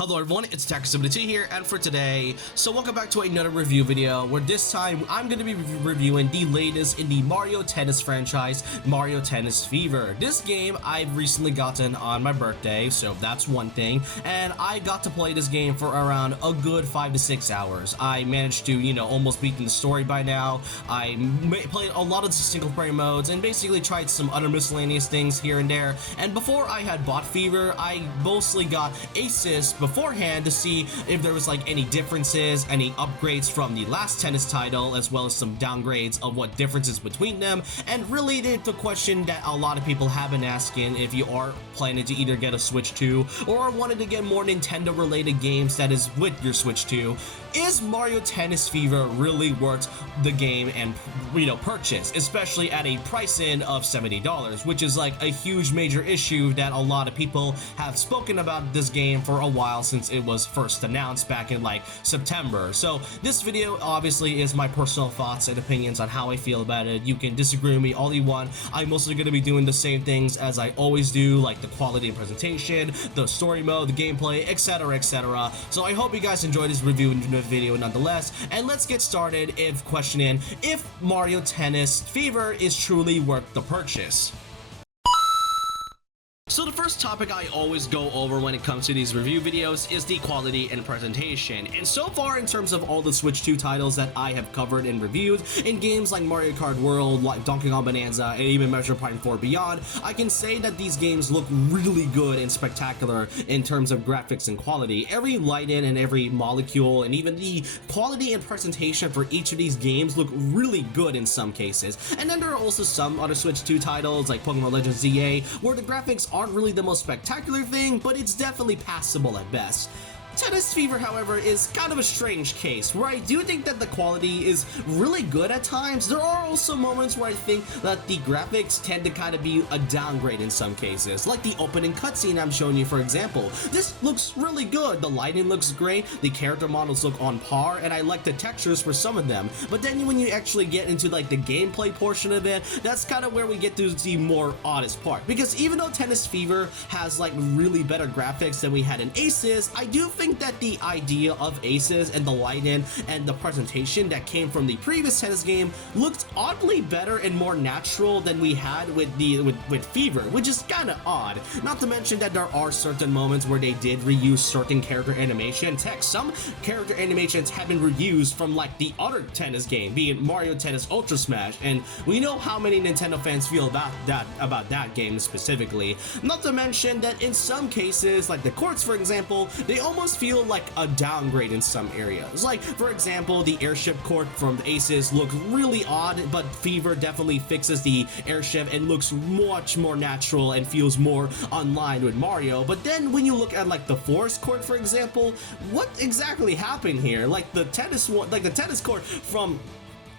Hello everyone, it's Tax72 here, and for today, welcome back to another review video where this time I'm going to be reviewing the latest in the Mario Tennis franchise, Mario Tennis Fever. This game I've recently gotten on my birthday, so that's one thing, and I got to play this game for around a good 5 to 6 hours. I managed to, almost beat the story by now. I played a lot of single player modes and basically tried some other miscellaneous things here and there, and before I had bought Fever, I mostly got assists beforehand to see if there was any differences, any upgrades from the last tennis title, as well as some downgrades of what differences between them, and really the question that a lot of people have been asking if you are planning to either get a Switch 2 or wanted to get more Nintendo related games that is with your Switch 2. Is Mario Tennis Fever really worth the game and purchase, especially at a price in of $70, which is a huge major issue that a lot of people have spoken about this game for a while since it was first announced back in September. So this video obviously is my personal thoughts and opinions on how I feel about it. You can disagree with me all you want. I'm mostly going to be doing the same things as I always do, like the quality and presentation, the story mode, the gameplay, etc, etc. So I hope you guys enjoyed this review video nonetheless, and let's get started if questioning if Mario Tennis Fever is truly worth the purchase. So the first topic I always go over when it comes to these review videos is the quality and presentation, and so far in terms of all the Switch 2 titles that I have covered and reviewed in games like Mario Kart World, like Donkey Kong Bonanza, and even Metroid Prime 4 Beyond, I can say that these games look really good and spectacular in terms of graphics and quality. Every light-in and every molecule and even the quality and presentation for each of these games look really good in some cases. And then there are also some other Switch 2 titles like Pokemon Legends ZA where the graphics aren't really the most spectacular thing, but it's definitely passable at best. Tennis Fever, however, is kind of a strange case, where I do think that the quality is really good at times. There are also moments where I think that the graphics tend to kind of be a downgrade in some cases, like the opening cutscene I'm showing you, for example. This looks really good, the lighting looks great, the character models look on par, and I like the textures for some of them. But then when you actually get into the gameplay portion of it, that's kind of where we get to the more oddest part. Because even though Tennis Fever has really better graphics than we had in Aces, I do think that the idea of Aces and the light-in and the presentation that came from the previous tennis game looked oddly better and more natural than we had with Fever, which is kind of odd. Not to mention that there are certain moments where they did reuse certain character animations. Heck, some character animations have been reused from the other tennis game, being Mario Tennis Ultra Smash, and we know how many Nintendo fans feel about that game specifically. Not to mention that in some cases, like the courts for example, they almost feel like a downgrade in some areas. Like, for example, the airship court from the Aces look really odd, but Fever definitely fixes the airship and looks much more natural and feels more online with Mario. But then when you look at the forest court, for example, what exactly happened here? The tennis court from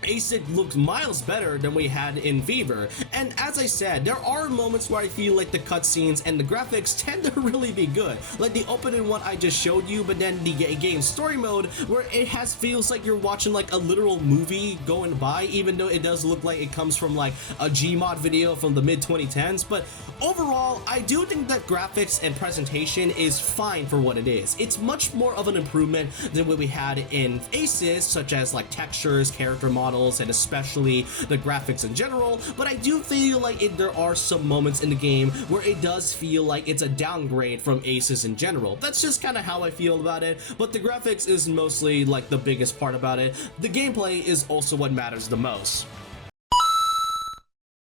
Aces looks miles better than we had in Fever, and as I said, there are moments where I feel like the cutscenes and the graphics tend to really be good, like the opening one I just showed you, but then the game story mode where it feels like you're watching a literal movie going by, even though it does look like it comes from a Gmod video from the mid-2010s. But overall, I do think that graphics and presentation is fine for what it is. It's much more of an improvement than what we had in Aces, such as textures, character models, and especially the graphics in general, but I do feel there are some moments in the game where it does feel like it's a downgrade from Aces in general. That's just kind of how I feel about it, but the graphics is mostly the biggest part about it. The gameplay is also what matters the most.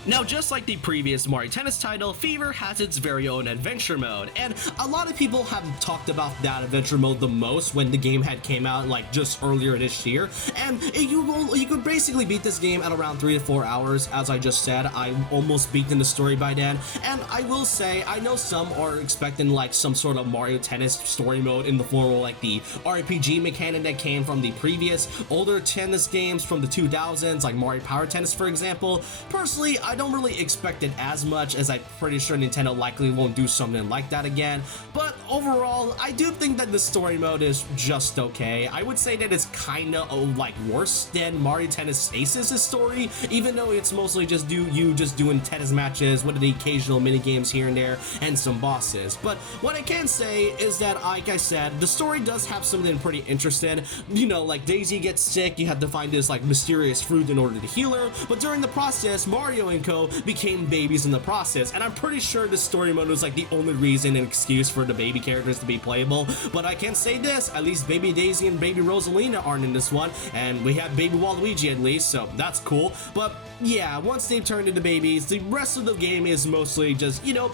Now, just like the previous Mario Tennis title, Fever has its very own adventure mode, and a lot of people have talked about that adventure mode the most when the game had came out just earlier this year, and you could basically beat this game at around 3 to 4 hours. As I just said, I almost beaten the story by then, and I will say, I know some are expecting some sort of Mario Tennis story mode in the form of the RPG mechanic that came from the previous older tennis games from the 2000s, like Mario Power Tennis for example. Personally, I don't really expect it as much, as I'm pretty sure Nintendo likely won't do something like that again. But overall, I do think that the story mode is just okay. I would say that it's kinda like worse than Mario Tennis Aces' story, even though it's mostly just doing tennis matches with the occasional mini games here and there and some bosses. But what I can say is that, like I said, the story does have something pretty interesting. You know, like Daisy gets sick, you have to find this like mysterious fruit in order to heal her, but during the process, Mario and co became babies in the process, and I'm pretty sure the story mode was like the only reason and excuse for the baby characters to be playable. But I can say this, at least baby Daisy and baby Rosalina aren't in this one, and we have baby Waluigi at least, so that's cool. But yeah, once they've turned into babies, the rest of the game is mostly just, you know,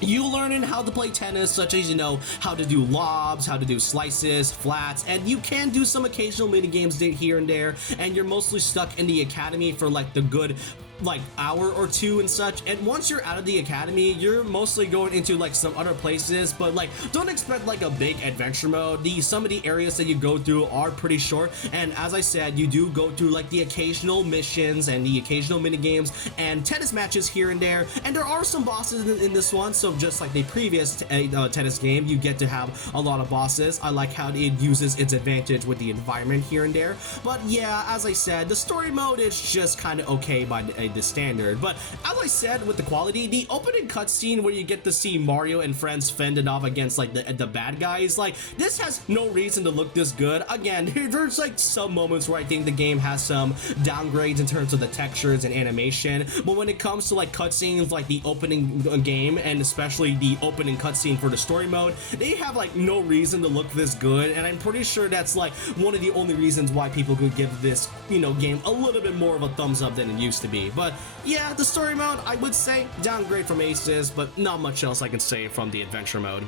you learning how to play tennis, such as, you know, how to do lobs, how to do slices, flats, and you can do some occasional mini games here and there, and you're mostly stuck in the academy for like the good like hour or two and such. And once you're out of the academy, you're mostly going into like some other places, but like don't expect like a big adventure mode. Some of the areas that you go through are pretty short, and as I said, you do go through like the occasional missions and the occasional mini games and tennis matches here and there, and there are some bosses in this one. So just like the previous tennis game, you get to have a lot of bosses. I like how it uses its advantage with the environment here and there. But yeah, as I said, the story mode is just kind of okay by the standard. But as I said, with the quality, the opening cutscene where you get to see Mario and friends fending off against like the bad guys, like this has no reason to look this good. Again, there's like some moments where I think the game has some downgrades in terms of the textures and animation, but when it comes to like cutscenes like the opening game, and especially the opening cutscene for the story mode, they have like no reason to look this good, and I'm pretty sure that's like one of the only reasons why people could give this, you know, game a little bit more of a thumbs up than it used to be. But yeah, the story mode, I would say downgrade from Aces, but not much else I can say from the adventure mode.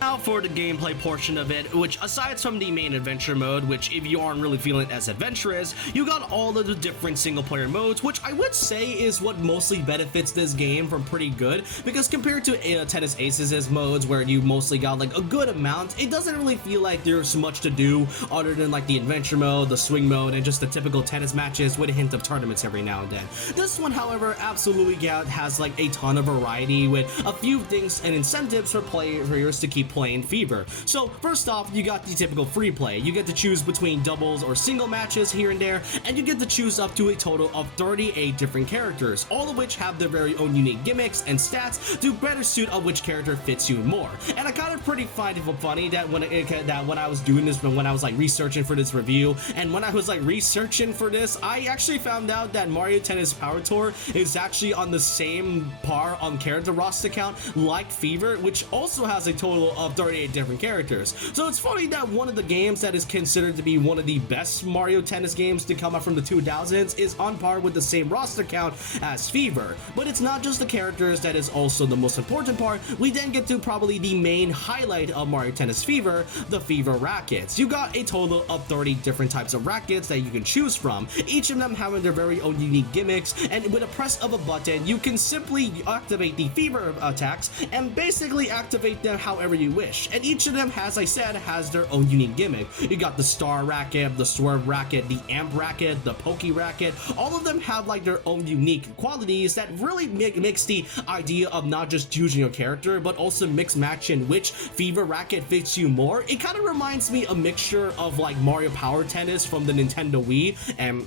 Now for the gameplay portion of it, which aside from the main adventure mode, which if you aren't really feeling as adventurous, you got all of the different single player modes, which I would say is what mostly benefits this game from pretty good, because compared to Tennis Aces' modes where you mostly got like a good amount, it doesn't really feel like there's much to do other than like the adventure mode, the swing mode, and just the typical tennis matches with a hint of tournaments every now and then. This one, however, absolutely has like a ton of variety with a few things and incentives for players to keep playing Fever. So first off, you got the typical free play. You get to choose between doubles or single matches here and there, and you get to choose up to a total of 38 different characters, all of which have their very own unique gimmicks and stats to better suit of which character fits you more. And I kind of pretty find it funny that when I was doing this, when I was like researching for this review, and when I was like researching for this, I actually found out that Mario Tennis Power Tour is actually on the same par on character roster count like Fever, which also has a total of 38 different characters. So it's funny that one of the games that is considered to be one of the best Mario Tennis games to come out from the 2000s is on par with the same roster count as Fever. But it's not just the characters that is also the most important part. We then get to probably the main highlight of Mario Tennis Fever, the Fever rackets. You got a total of 30 different types of rackets that you can choose from, each of them having their very own unique gimmicks, and with a press of a button, you can simply activate the Fever attacks and basically activate them however you wish. And each of them, as I said, has their own unique gimmick. You got the Star Racket, the Swerve Racket, the Amp Racket, the Pokey Racket. All of them have like their own unique qualities that really makes the idea of not just choosing your character, but also mix matching which Fever Racket fits you more. It kind of reminds me a mixture of like Mario Power Tennis from the Nintendo Wii and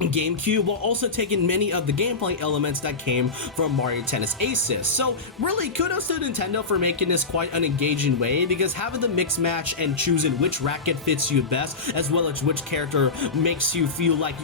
GameCube, while also taking many of the gameplay elements that came from Mario Tennis Aces. So really kudos to Nintendo for making this quite an engaging way, because having the mix match and choosing which racket fits you best, as well as which character makes you feel like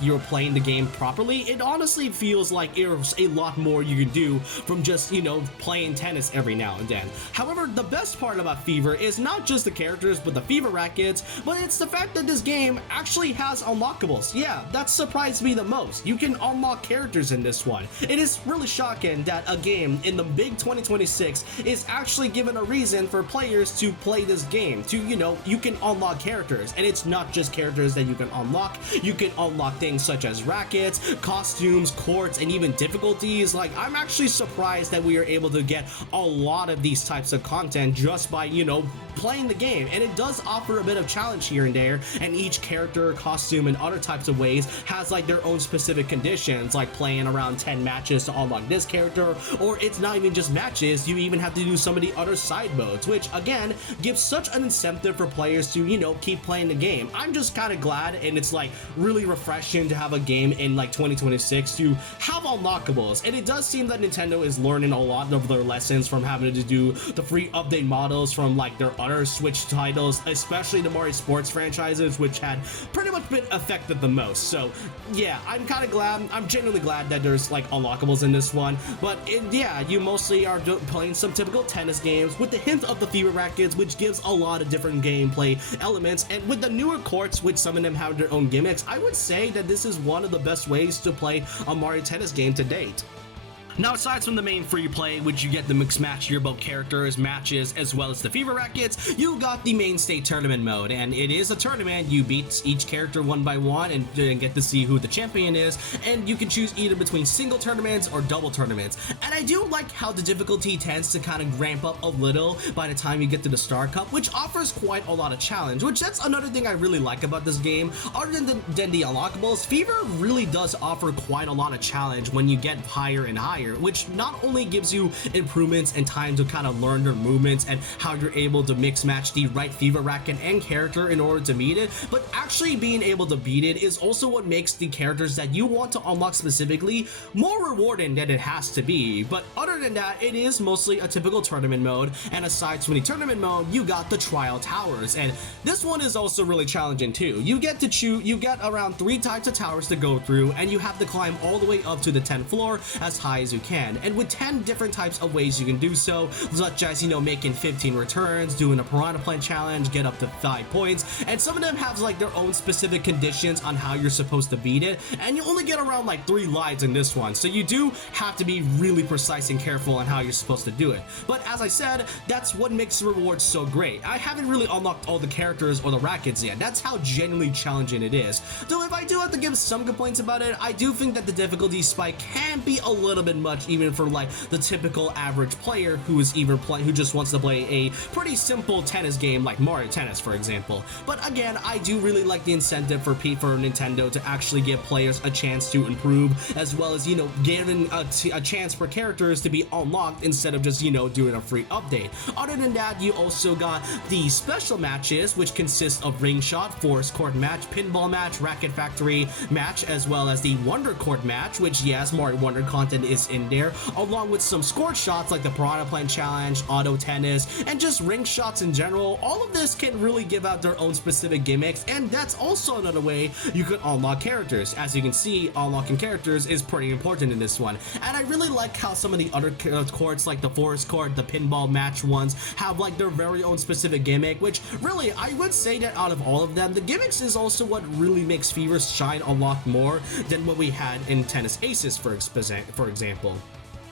you're playing the game properly, it honestly feels like there's a lot more you can do from just, you know, playing tennis every now and then. However, the best part about Fever is not just the characters but the Fever rackets, but it's the fact that this game actually has unlockables. Yeah, that surprised me the most. You can unlock characters in this one. It is really shocking that a game in the big 2026 is actually given a reason for players to play this game. You can unlock characters, and it's not just characters that you can unlock. You can unlock things such as rackets, costumes, courts, and even difficulties. Like, I'm actually surprised that we are able to get a lot of these types of content just by, you know, playing the game. And it does offer a bit of challenge here and there, and each character, costume, and other other types of ways has like their own specific conditions, like playing around 10 matches to unlock this character, or it's not even just matches, you even have to do some of the other side modes, which again gives such an incentive for players to, you know, keep playing the game. I'm just kind of glad, and it's like really refreshing to have a game in like 2026 to have unlockables. And it does seem that Nintendo is learning a lot of their lessons from having to do the free update models from like their other Switch titles, especially the Mario Sports franchises, which had pretty much been affected the most. So yeah, I'm kind of glad, I'm genuinely glad that there's like unlockables in this one. But yeah, you mostly are playing some typical tennis games with the hint of the fever rackets, which gives a lot of different gameplay elements. And with the newer courts, which some of them have their own gimmicks, I would say that this is one of the best ways to play a Mario Tennis game to date. Now, aside from the main free play, which you get the mixed match yearbook characters, matches, as well as the fever rackets, you got the mainstay tournament mode, and it is a tournament. You beat each character one by one and get to see who the champion is, and you can choose either between single tournaments or double tournaments. And I do like how the difficulty tends to kind of ramp up a little by the time you get to the Star Cup, which offers quite a lot of challenge, which that's another thing I really like about this game. Other than the unlockables, Fever really does offer quite a lot of challenge when you get higher and higher, which not only gives you improvements and time to kind of learn their movements and how you're able to mix match the right fever racket and character in order to beat it, but actually being able to beat it is also what makes the characters that you want to unlock specifically more rewarding than it has to be. But other than that, it is mostly a typical tournament mode, and aside from the tournament mode, you got the trial towers, and this one is also really challenging too. You get to choose, you get around 3 types of towers to go through, and you have to climb all the way up to the 10th floor as high as you can, and with 10 different types of ways you can do so, such as, you know, making 15 returns, doing a piranha plant challenge, get up to 5 points, and some of them have like their own specific conditions on how you're supposed to beat it, and you only get around like 3 lives in this one, so you do have to be really precise and careful on how you're supposed to do it. But as I said, that's what makes the rewards so great. I haven't really unlocked all the characters or the rackets yet. That's how genuinely challenging it is. Though if I do have to give some complaints about it, I do think that the difficulty spike can be a little bit much, even for like the typical average player who is even who just wants to play a pretty simple tennis game like Mario Tennis, for example. But again, I do really like the incentive for Nintendo to actually give players a chance to improve, as well as, you know, giving a chance for characters to be unlocked instead of just, you know, doing a free update. Other than that, you also got the special matches, which consist of ring shot, forest court match, pinball match, racket factory match, as well as the wonder court match, which, yes, Mario Wonder content is in there, along with some scored shots like the piranha plant challenge, auto tennis, and just ring shots in general. All of this can really give out their own specific gimmicks, and that's also another way you could unlock characters. As you can see, unlocking characters is pretty important in this one, and I really like how some of the other courts like the forest court, the pinball match ones, have like their very own specific gimmick, which really I would say that out of all of them, the gimmicks is also what really makes Fever shine a lot more than what we had in Tennis Aces, for example.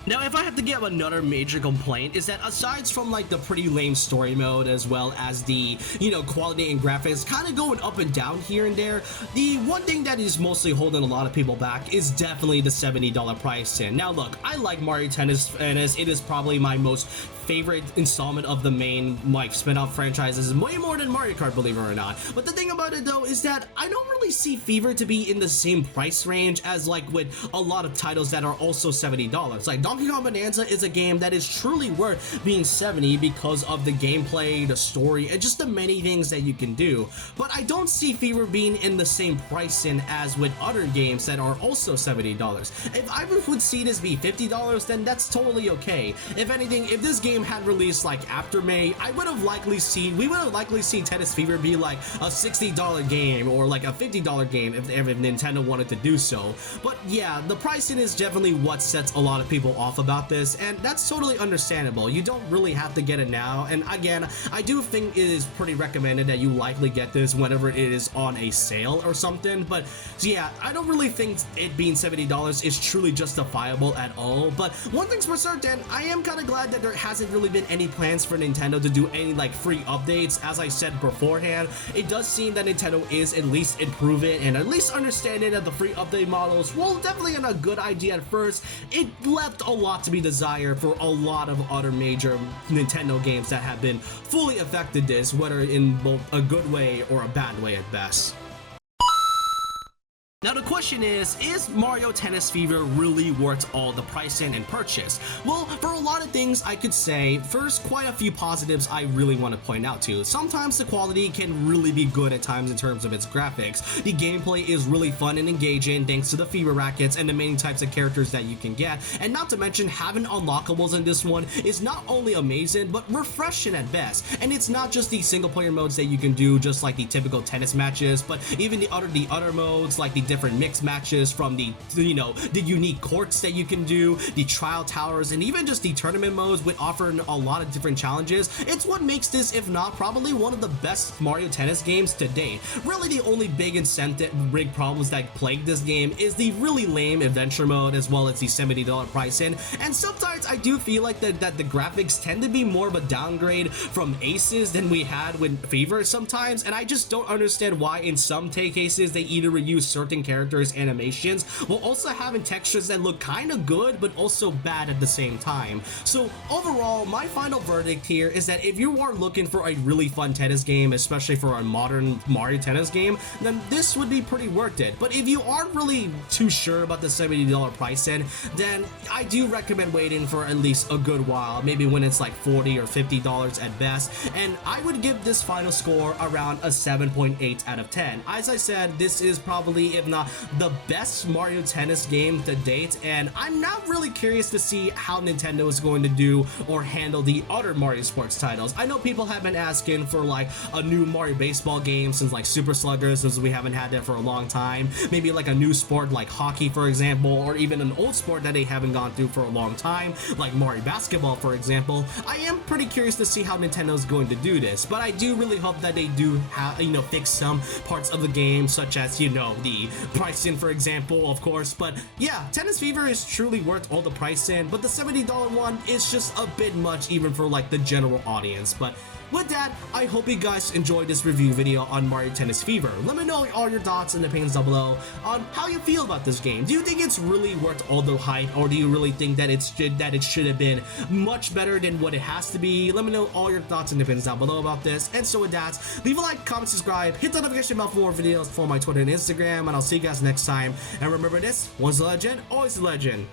Now, if I have to give another major complaint, is that aside from like the pretty lame story mode, as well as the, you know, quality and graphics kind of going up and down here and there, the one thing that is mostly holding a lot of people back is definitely the $70 price tag. Now look, I like Mario Tennis, and it is probably my most favorite installment of the main like spin-off franchises, way more than Mario Kart, believe it or not. But the thing about it though is that I don't really see Fever to be in the same price range as like with a lot of titles that are also $70. Like Donkey Kong Bonanza is a game that is truly worth being $70 because of the gameplay, the story, and just the many things that you can do. But I don't see Fever being in the same pricing as with other games that are also $70. If I would see this be $50, then that's totally okay. If anything, if this game had released like after May, we would have likely seen Tennis Fever be like a $60 game or like a $50 game if Nintendo wanted to do so. But yeah, the pricing is definitely what sets a lot of people off about this, and that's totally understandable. You don't really have to get it now, and again, I do think it is pretty recommended that you likely get this whenever it is on a sale or something. But yeah, I don't really think it being $70 is truly justifiable at all. But one thing's for certain, I am kind of glad that there hasn't really been any plans for Nintendo to do any like free updates. As I said beforehand, it does seem that Nintendo is at least improving and at least understanding that the free update models, well, definitely a good idea at first, it left a lot to be desired for a lot of other major Nintendo games that have been fully affected this, whether in both a good way or a bad way at best. Now the question is Mario Tennis Fever really worth all the price in and purchase? Well, for a lot of things I could say, first, quite a few positives I really want to point out to. Sometimes the quality can really be good at times in terms of its graphics. The gameplay is really fun and engaging thanks to the Fever Rackets and the many types of characters that you can get, and not to mention having unlockables in this one is not only amazing but refreshing at best. And it's not just the single player modes that you can do just like the typical tennis matches, but even the other modes like the different mixed matches, from the the unique courts that you can do, the trial towers, and even just the tournament modes with offering a lot of different challenges. It's what makes this, if not probably, one of the best Mario Tennis games to date. Really, the only big problems that plague this game is the really lame adventure mode as well as the $70 pricing, and sometimes I do feel like that the graphics tend to be more of a downgrade from Aces than we had with Fever sometimes, and I just don't understand why in some cases they either reuse certain characters' animations while also having textures that look kind of good but also bad at the same time. So overall, my final verdict here is that if you are looking for a really fun tennis game, especially for a modern Mario Tennis game, then this would be pretty worth it. But if you aren't really too sure about the $70 pricing, then I do recommend waiting for at least a good while, maybe when it's like $40 or $50 at best, and I would give this final score around a 7.8 out of 10. As I said, this is probably, if not the best Mario Tennis game to date, and I'm not really curious to see how Nintendo is going to do or handle the other Mario Sports titles. I know people have been asking for like a new Mario Baseball game since like Super Sluggers, since we haven't had that for a long time. Maybe like a new sport like hockey, for example, or even an old sport that they haven't gone through for a long time, like Mario Basketball, for example. I am pretty curious to see how Nintendo is going to do this, but I do really hope that they do fix some parts of the game, such as the pricing, for example, of course. But yeah, Tennis Fever is truly worth all the price in, but the $70 one is just a bit much even for like the general audience. But with that, I hope you guys enjoyed this review video on Mario Tennis Fever. Let me know all your thoughts in the opinions down below on how you feel about this game. Do you think it's really worth all the hype, or do you really think that it should have been much better than what it has to be? Let me know all your thoughts in the opinions down below about this. And so with that, leave a like, comment, subscribe, hit the notification bell for more videos, follow my Twitter and Instagram, and I'll see you guys next time. And remember this, once a legend, always a legend.